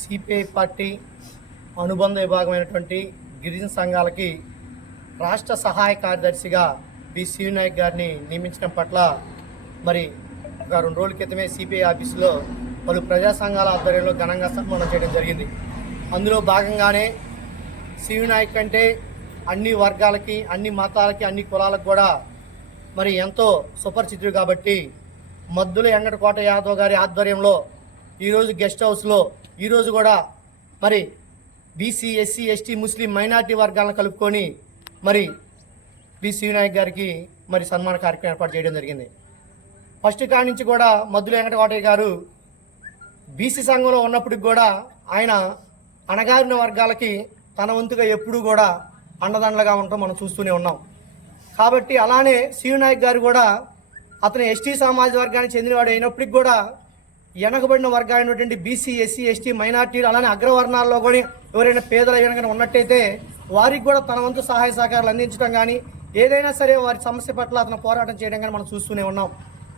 CPI party అనుబంధ విభాగమైనటువంటి గిరిజన సంఘాలకి రాష్ట్ర సహాయ కార్యదర్శిగా బి శివనాయక్ గారిని నియమించడం పట్ల మరి ఒక రెండు రోజుల క్రితమే సిపిఐ ఆఫీసులో పలు ప్రజా సంఘాల ఆధ్వర్యంలో ఘనంగా సన్మానం చేయడం జరిగింది. అందులో భాగంగానే శివనాయక్ అంటే అన్ని వర్గాలకి అన్ని మతాలకి అన్ని కులాలకు కూడా మరి ఎంతో సుపరిచితుడు కాబట్టి మద్దుల వెంకటకోట యాదవ్ గారి ఆధ్వర్యంలో ఈరోజు గెస్ట్ హౌస్లో ఈరోజు కూడా మరి బీసీ ఎస్సీ ఎస్టీ ముస్లిం మైనార్టీ వర్గాలను కలుపుకొని మరి బి నాయక్ గారికి మరి సన్మాన కార్యక్రమం ఏర్పాటు చేయడం జరిగింది. ఫస్ట్ కాడి నుంచి కూడా మద్దుల వెంకటకోటయ్య గారు బీసీ సంఘంలో ఉన్నప్పటికి కూడా ఆయన అణగారిన వర్గాలకి తన వంతుగా ఎప్పుడూ కూడా అండదండలుగా ఉండటం మనం చూస్తూనే ఉన్నాం. కాబట్టి అలానే నాయక్ గారు కూడా అతను ఎస్టీ సమాజ వర్గానికి చెందినవాడు అయినప్పటికి కూడా వెనకబడిన వర్గాలైనటువంటి బీసీ ఎస్సీ ఎస్టీ మైనార్టీలు అలానే అగ్రవర్ణాల్లో కూడా ఎవరైనా పేదలు కనుక ఉన్నట్టయితే వారికి కూడా తన వంతు సహాయ సహకారాలు అందించడం కానీ ఏదైనా సరే వారి సమస్య పట్ల అతను పోరాటం చేయడం కానీ మనం చూస్తూనే ఉన్నాం.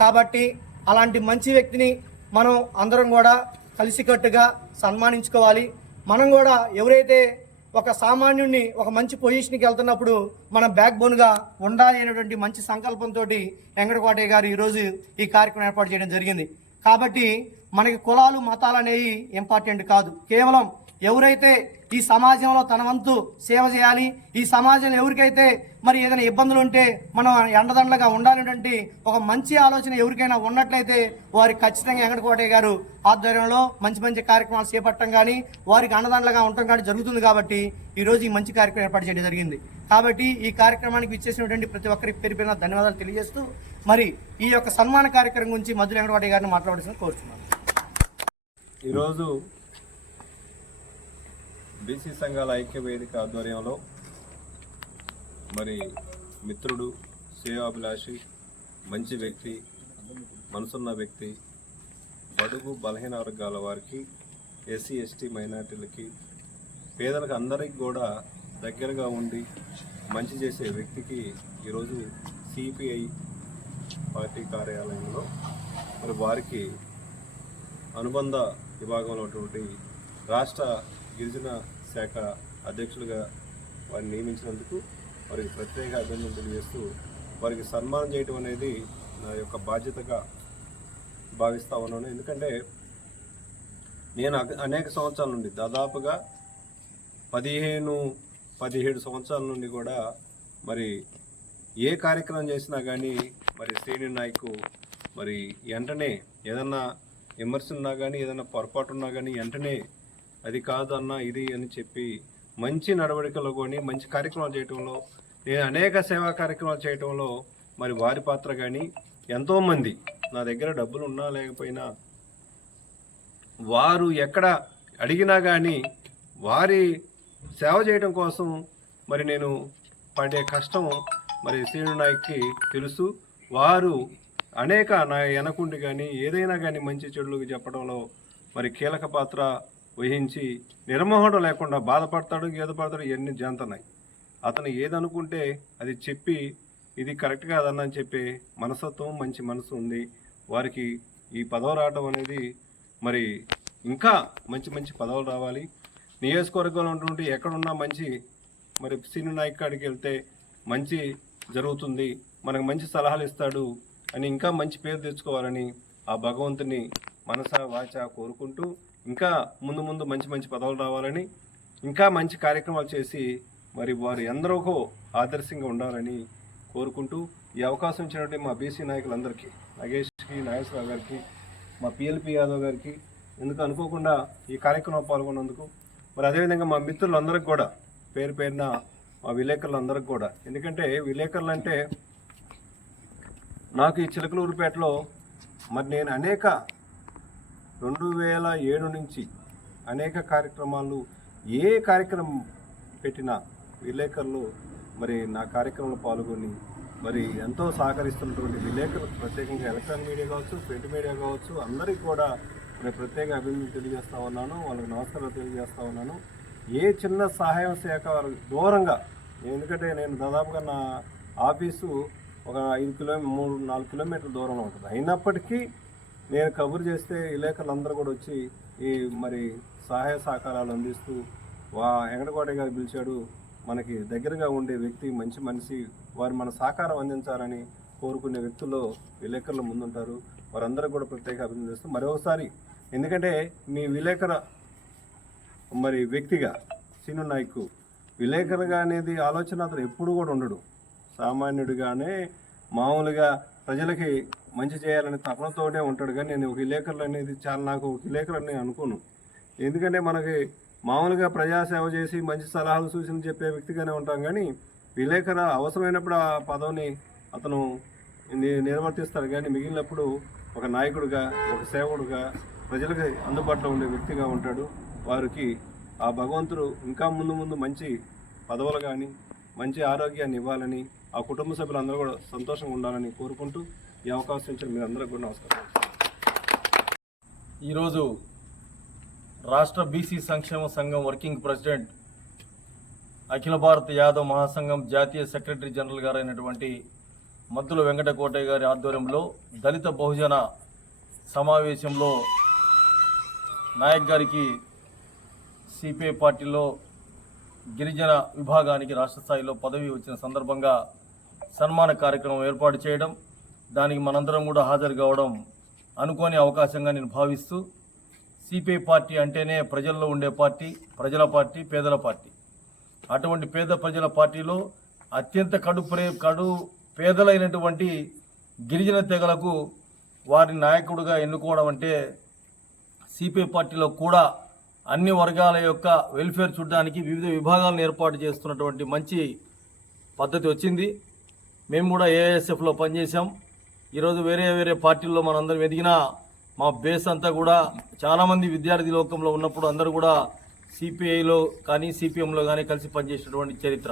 కాబట్టి అలాంటి మంచి వ్యక్తిని మనం అందరం కూడా కలిసికట్టుగా సన్మానించుకోవాలి. మనం కూడా ఎవరైతే ఒక సామాన్యుడిని ఒక మంచి పొజిషన్కి వెళ్తున్నప్పుడు మన బ్యాక్ బోన్గా ఉండాలి అనేటువంటి మంచి సంకల్పంతో వెంకటకోటయ్య గారు ఈరోజు ఈ కార్యక్రమం ఏర్పాటు చేయడం జరిగింది. కాబట్టి మనకి కులాలు మతాలు అనేవి ఇంపార్టెంట్ కాదు. కేవలం ఎవరైతే ఈ సమాజంలో తన వంతు సేవ చేయాలి ఈ సమాజంలో ఎవరికైతే మరి ఏదైనా ఇబ్బందులు ఉంటే మనం ఎండదండలుగా ఉండాలనేటువంటి ఒక మంచి ఆలోచన ఎవరికైనా ఉన్నట్లయితే వారి ఖచ్చితంగా వెంకటకోటయ్య గారు ఆధ్వర్యంలో మంచి మంచి కార్యక్రమాలు చేపట్టడం కానీ వారికి అండదండలుగా ఉండటం కానీ జరుగుతుంది కాబట్టి ఈరోజు ఈ మంచి కార్యక్రమం ఏర్పాటు చేయడం జరిగింది. కాబట్టి ఈ కార్యక్రమానికి ఇచ్చేసినటువంటి ప్రతి ఒక్కరికి పేరు పేరున ధన్యవాదాలు తెలియజేస్తూ మరి ఈ యొక్క సన్మాన కార్యక్రమం గురించి మధుర వెంకటవాటి గారిని మాట్లాడాల్సిన కోరుతున్నాను ఈరోజు బీసీ సంఘాల ఐక్య వేదిక ఆధ్వర్యంలో మరి మిత్రుడు సేవాభిలాషి మంచి వ్యక్తి మనసున్న వ్యక్తి బడుగు బలహీన వర్గాల వారికి ఎస్సీ ఎస్టీ మైనార్టీలకి పేదలకు అందరికి కూడా దగ్గరగా ఉండి మంచి చేసే వ్యక్తికి ఈరోజు సిపిఐ పార్టీ కార్యాలయంలో మరి వారికి అనుబంధ విభాగంలో ఉన్నటువంటి రాష్ట్ర గిరిజన శాఖ అధ్యక్షులుగా వారిని నియమించినందుకు వారికి ప్రత్యేక అభినందనలు తెలియజేస్తూ వారికి సన్మానం చేయటం అనేది నా యొక్క బాధ్యతగా భావిస్తా ఉన్నాను. ఎందుకంటే నేను అనేక సంవత్సరాల నుండి దాదాపుగా పదిహేను పదిహేడు సంవత్సరాల నుండి కూడా మరి ఏ కార్యక్రమం చేసినా కానీ మరి శ్రేణి నాయకు మరి వెంటనే ఏదన్నా విమర్శ ఉన్నా కానీ ఏదైనా పొరపాటు ఉన్నా కానీ వెంటనే అది కాదు అన్న ఇది అని చెప్పి మంచి నడవడికలో కానీ మంచి కార్యక్రమాలు చేయటంలో నేను అనేక సేవా కార్యక్రమాలు చేయటంలో మరి వారి పాత్ర కానీ ఎంతోమంది నా దగ్గర డబ్బులు ఉన్నా లేకపోయినా వారు ఎక్కడ అడిగినా కానీ వారి సేవ చేయడం కోసం మరి నేను పడే కష్టం మరి శ్రీను నాయక్కి తెలుసు. వారు అనేక నా వెనకుండి కానీ ఏదైనా కానీ మంచి చెడులకు చెప్పడంలో మరి కీలక పాత్ర వహించి నిర్మోహడం లేకుండా బాధపడతాడు గేదపడతాడు ఇవన్నీ జంతనాయి అతను ఏదనుకుంటే అది చెప్పి ఇది కరెక్ట్ కాదన్నని చెప్పి మనస్తత్వం మంచి మనసు ఉంది. వారికి ఈ పదవి రావడం అనేది మరి ఇంకా మంచి మంచి పదవులు రావాలి. నియోజకవర్గంలో ఉన్నటువంటి ఎక్కడున్నా మంచి మరి సీనియర్ నాయక్ కాడికి వెళ్తే మంచి జరుగుతుంది మనకు మంచి సలహాలు ఇస్తాడు అని ఇంకా మంచి పేరు తెచ్చుకోవాలని ఆ భగవంతుని మనస వాచ కోరుకుంటూ ఇంకా ముందు ముందు మంచి మంచి పదవులు రావాలని ఇంకా మంచి కార్యక్రమాలు చేసి మరి వారు ఎందరికో ఆదర్శంగా ఉండాలని కోరుకుంటూ ఈ అవకాశం ఇచ్చినటువంటి మా బీసీ నాయకులందరికీ నగేష్కి నాగేశ్వరరావు గారికి మా పిఎల్పి యాదవ్ గారికి ఎందుకు అనుకోకుండా ఈ కార్యక్రమంలో పాల్గొన్నందుకు మరి అదేవిధంగా మా మిత్రులందరికీ కూడా పేరు పేరున మా విలేకరులందరికీ కూడా. ఎందుకంటే విలేకరులు అంటే నాకు ఈ చిలకలూరుపేటలో మరి నేను అనేక రెండు వేల ఏడు నుంచి అనేక కార్యక్రమాలు ఏ కార్యక్రమం పెట్టినా విలేకరులు మరి నా కార్యక్రమంలో పాల్గొని మరి ఎంతో సహకరిస్తున్నటువంటి విలేకరులకు ప్రత్యేకంగా ఎలక్ట్రానిక్ మీడియా కావచ్చు ప్రింట్ మీడియా కావచ్చు అందరికీ కూడా నేను ప్రత్యేక అభివృద్ధి తెలియజేస్తూ ఉన్నాను. వాళ్ళకి నమస్కారాలు తెలియజేస్తూ ఉన్నాను. ఏ చిన్న సహాయం శాఖ దూరంగా ఎందుకంటే నేను దాదాపుగా నా ఆఫీసు ఒక ఐదు కిలో మూడు నాలుగు కిలోమీటర్ల దూరంలో ఉంటుంది. అయినప్పటికీ నేను కబురు చేస్తే విలేకరులందరూ కూడా వచ్చి ఈ మరి సహాయ సహకారాలు అందిస్తూ వా వెంకటకోట గారు పిలిచాడు మనకి దగ్గరగా ఉండే వ్యక్తి మంచి మనిషి వారు మన సహకారం అందించాలని కోరుకునే వ్యక్తుల్లో విలేకరులు ముందుంటారు. వారందరూ కూడా ప్రత్యేక అభినందిస్తూ మరొకసారి ఎందుకంటే మీ విలేకర మరి వ్యక్తిగా సీను నాయక్ విలేకరుగా అనేది ఆలోచన అతను ఎప్పుడు కూడా ఉండడు. సామాన్యుడిగానే మామూలుగా ప్రజలకి మంచి చేయాలని తపనతోనే ఉంటాడు. కానీ నేను ఒక విలేకరులు అనేది చాలా నాకు ఒక విలేకరు అని నేను అనుకోను. ఎందుకంటే మనకి మామూలుగా ప్రజాసేవ చేసి మంచి సలహాలు సూచనలు చెప్పే వ్యక్తిగానే ఉంటాం. కానీ విలేకర అవసరమైనప్పుడు ఆ పదవిని అతను నిర్వర్తిస్తాడు కానీ మిగిలినప్పుడు ఒక నాయకుడిగా ఒక సేవకుడుగా ప్రజలకు అందుబాటులో ఉండే వ్యక్తిగా ఉంటాడు. వారికి ఆ భగవంతుడు ఇంకా ముందు ముందు మంచి పదవులు కానీ మంచి ఆరోగ్యాన్ని ఇవ్వాలని ఆ కుటుంబ సభ్యులందరూ కూడా సంతోషంగా ఉండాలని కోరుకుంటూ ఈ అవకాశం ఇచ్చిన మీరు అందరికి కూడా నమస్కారం. ఈరోజు రాష్ట్ర బీసీ సంక్షేమ సంఘం వర్కింగ్ ప్రెసిడెంట్ అఖిల భారత యాదవ్ మహాసంఘం జాతీయ సెక్రటరీ జనరల్ గారైనటువంటి మద్దుల వెంకటకోటయ్య గారి ఆధ్వర్యంలో దళిత బహుజన సమావేశంలో నాయక్ గారికి సిపిఐ పార్టీలో గిరిజన విభాగానికి రాష్ట్ర స్థాయిలో పదవి వచ్చిన సందర్భంగా సన్మాన కార్యక్రమం ఏర్పాటు చేయడం దానికి మనందరం కూడా హాజరు కావడం అనుకోని అవకాశంగా నేను భావిస్తూ సిపిఐ పార్టీ అంటేనే ప్రజల్లో ఉండే పార్టీ ప్రజల పార్టీ పేదల పార్టీ. అటువంటి పేద ప్రజల పార్టీలో అత్యంత కడు ప్రే కడు పేదలైనటువంటి గిరిజన తెగలకు వారి నాయకుడిగా ఎన్నుకోవడం అంటే సిపిఐ పార్టీలో కూడా అన్ని వర్గాల యొక్క వెల్ఫేర్ చూడడానికి వివిధ విభాగాలను ఏర్పాటు చేస్తున్నటువంటి మంచి పద్ధతి వచ్చింది. మేము కూడా ఏఎస్ఎఫ్లో పనిచేసాం ఈరోజు వేరే వేరే పార్టీల్లో మనందరం ఎదిగినా మా బేస్ అంతా కూడా చాలామంది విద్యార్థి లోకంలో ఉన్నప్పుడు అందరూ కూడా సిపిఐలో కానీ సిపిఎంలో కానీ కలిసి పనిచేసినటువంటి చరిత్ర.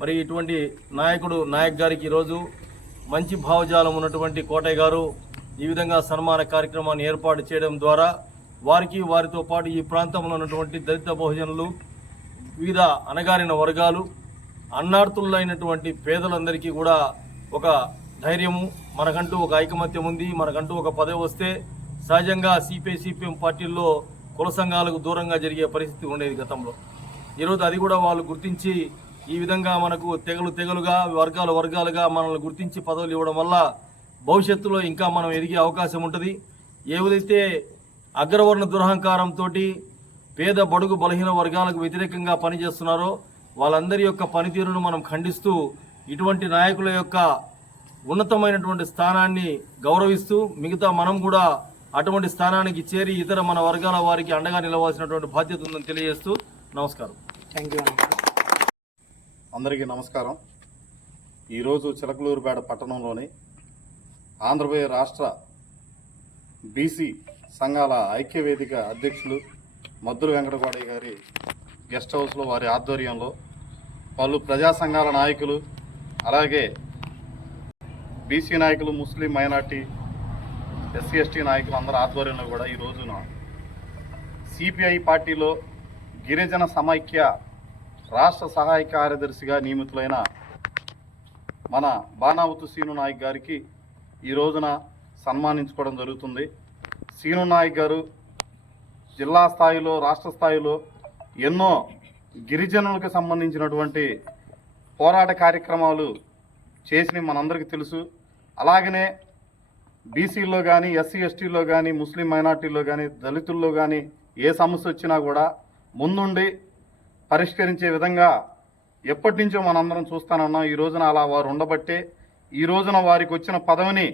మరి ఇటువంటి నాయకుడు నాయక్ గారికి ఈరోజు మంచి భావజాలం ఉన్నటువంటి కోటయ్య గారు ఈ విధంగా సన్మాన కార్యక్రమాన్ని ఏర్పాటు చేయడం ద్వారా వారికి వారితో పాటు ఈ ప్రాంతంలో ఉన్నటువంటి దళిత బహుజనులు వివిధ అణగారిన వర్గాలు అన్నార్థులైనటువంటి పేదలందరికీ కూడా ఒక ధైర్యము మనకంటూ ఒక ఐకమత్యం ఉంది మనకంటూ ఒక పదవి వస్తే సహజంగా సిపిఐ సిపిఎం పార్టీల్లో కుల సంఘాలకు దూరంగా జరిగే పరిస్థితి ఉండేది గతంలో. ఈరోజు అది కూడా వాళ్ళు గుర్తించి ఈ విధంగా మనకు తెగలు తెగలుగా వర్గాలు వర్గాలుగా మనల్ని గుర్తించి పదవులు ఇవ్వడం వల్ల భవిష్యత్తులో ఇంకా మనం ఎదిగే అవకాశం ఉంటుంది. ఏదైతే అగ్రవర్ణ దురహంకారంతో పేద బడుగు బలహీన వర్గాలకు వ్యతిరేకంగా పనిచేస్తున్నారో వాళ్ళందరి యొక్క పనితీరును మనం ఖండిస్తూ ఇటువంటి నాయకుల యొక్క ఉన్నతమైనటువంటి స్థానాన్ని గౌరవిస్తూ మిగతా మనం కూడా అటువంటి స్థానానికి చేరి ఇతర మన వర్గాల వారికి అండగా నిలవాల్సినటువంటి బాధ్యత ఉందని తెలియజేస్తూ నమస్కారం. థ్యాంక్ యూ అందరికీ నమస్కారం. ఈరోజు చిలకలూరుపేట పట్టణంలోని ఆంధ్రప్రదేశ్ రాష్ట్ర బీసీ సంఘాల ఐక్యవేదిక అధ్యక్షులు మద్దుల వెంకటగౌడయ్య గారి గెస్ట్ హౌస్లో వారి ఆధ్వర్యంలో పలు ప్రజా సంఘాల నాయకులు అలాగే బీసీ నాయకులు ముస్లిం మైనార్టీ ఎస్సీ ఎస్టీ నాయకులు అందరి ఆధ్వర్యంలో కూడా ఈ రోజున సిపిఐ పార్టీలో గిరిజన సమైక్య రాష్ట్ర సహాయ కార్యదర్శిగా నియమితులైన మన బాణావతు సీను నాయక్ గారికి ఈ రోజున సన్మానించుకోవడం జరుగుతుంది. సీను నాయక్ గారు జిల్లా స్థాయిలో రాష్ట్ర స్థాయిలో ఎన్నో గిరిజనులకు సంబంధించినటువంటి పోరాట కార్యక్రమాలు చేసినవి మనందరికీ తెలుసు. అలాగనే బీసీలో కానీ ఎస్సీ ఎస్టీలో కానీ ముస్లిం మైనార్టీలో కానీ దళితుల్లో కానీ ఏ సమస్య వచ్చినా కూడా ముందుండి పరిష్కరించే విధంగా ఎప్పటి నుంచో మనందరం చూస్తానన్నాం ఈ రోజున అలా వారు ఉండబట్టే ఈ రోజున వారికి వచ్చిన పదవిని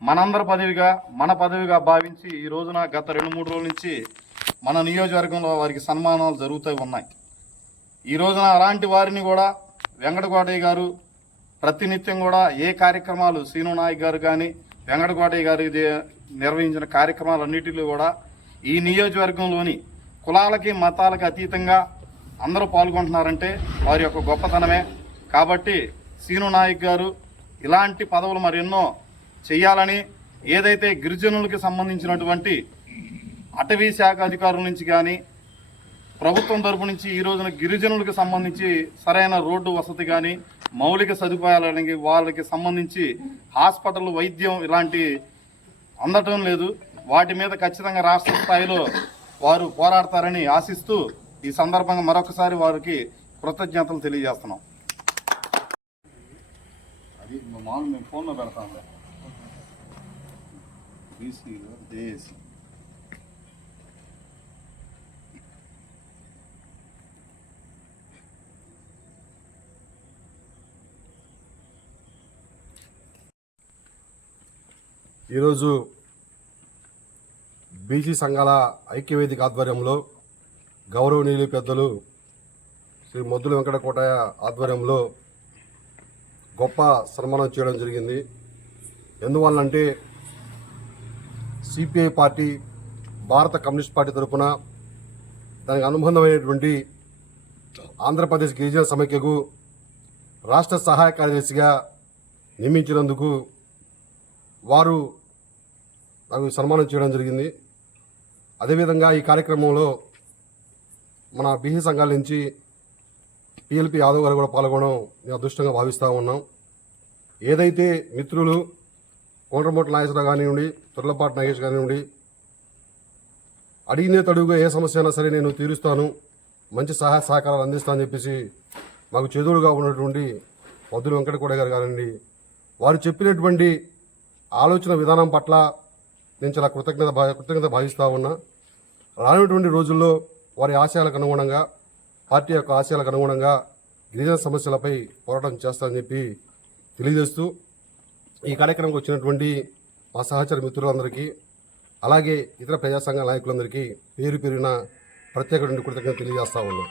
మనందరి పదవిగా మన పదవిగా భావించి ఈ రోజున గత రెండు మూడు రోజుల నుంచి మన నియోజకవర్గంలో వారికి సన్మానాలు జరుగుతూ ఉన్నాయి. ఈ రోజున అలాంటి వారిని కూడా వెంకటకోటయ్య గారు ప్రతినిత్యం కూడా ఏ కార్యక్రమాలు శ్రీను నాయక్ గారు కానీ వెంకటకోటయ్య గారు నిర్వహించిన కార్యక్రమాలన్నిటిలో కూడా ఈ నియోజకవర్గంలోని కులాలకి మతాలకి అతీతంగా అందరూ పాల్గొంటున్నారంటే వారి యొక్క గొప్పతనమే. కాబట్టి సీను నాయక్ గారు ఇలాంటి పదవులు మరెన్నో చేయాలని ఏదైతే గిరిజనులకి సంబంధించినటువంటి అటవీ శాఖ అధికారుల నుంచి కానీ ప్రభుత్వం తరపు నుంచి ఈ రోజున గిరిజనులకు సంబంధించి సరైన రోడ్డు వసతి కానీ మౌలిక సదుపాయాలకి వాళ్ళకి సంబంధించి హాస్పిటల్ వైద్యం ఇలాంటి అందటం లేదు. వాటి మీద ఖచ్చితంగా రాష్ట్ర స్థాయిలో వారు పోరాడతారని ఆశిస్తూ ఈ సందర్భంగా మరొకసారి వారికి కృతజ్ఞతలు తెలియజేస్తున్నాం. అది మామూలు మేము ఫోన్లో పెడతాము బీసీలో జేఏసీ ఈరోజు బీసీ సంఘాల ఐక్యవేదిక ఆధ్వర్యంలో గౌరవనీయులు పెద్దలు శ్రీ మొద్దుల వెంకట కోటయ్య ఆధ్వర్యంలో గొప్ప సన్మానం చేయడం జరిగింది. ఎందువల్లంటే సిపిఐ పార్టీ భారత కమ్యూనిస్ట్ పార్టీ తరఫున దానికి అనుబంధమైనటువంటి ఆంధ్రప్రదేశ్ గిరిజన సమైక్యకు రాష్ట్ర సహాయ కార్యదర్శిగా నియమించినందుకు వారు నాకు సన్మానం చేయడం జరిగింది. అదేవిధంగా ఈ కార్యక్రమంలో మన బీసీ సంఘాల నుంచి పిఎల్పి యాదవ్ గారు కూడా పాల్గొనడం నేను అదృష్టంగా భావిస్తూ ఉన్నాం. ఏదైతే మిత్రులు కోండ్రమూట నాగేశ్వరరావు కానివ్వండి తుర్లపాటి నాగేష్ కానివ్వండి అడిగిన తడుగుగా ఏ సమస్య అయినా సరే నేను తీరుస్తాను మంచి సహాయ సహకారాలు అందిస్తానని చెప్పేసి మాకు చేదుడుగా ఉన్నటువంటి వద్దుల వెంకటకూడ గారు కానివ్వండి వారు చెప్పినటువంటి ఆలోచన విధానం పట్ల నేను చాలా కృతజ్ఞత భా కృతజ్ఞత భావిస్తూ ఉన్నా. రానటువంటి రోజుల్లో వారి ఆశయాలకు అనుగుణంగా పార్టీ యొక్క ఆశయాలకు అనుగుణంగా గిరిజన సమస్యలపై పోరాటం చేస్తానని చెప్పి తెలియజేస్తూ ఈ కార్యక్రమంకి వచ్చినటువంటి మా సహచర మిత్రులందరికీ అలాగే ఇతర ప్రజాసంఘ నాయకులందరికీ పేరు పేరున ప్రత్యేకటువంటి కృతజ్ఞత తెలియజేస్తా ఉన్నాం.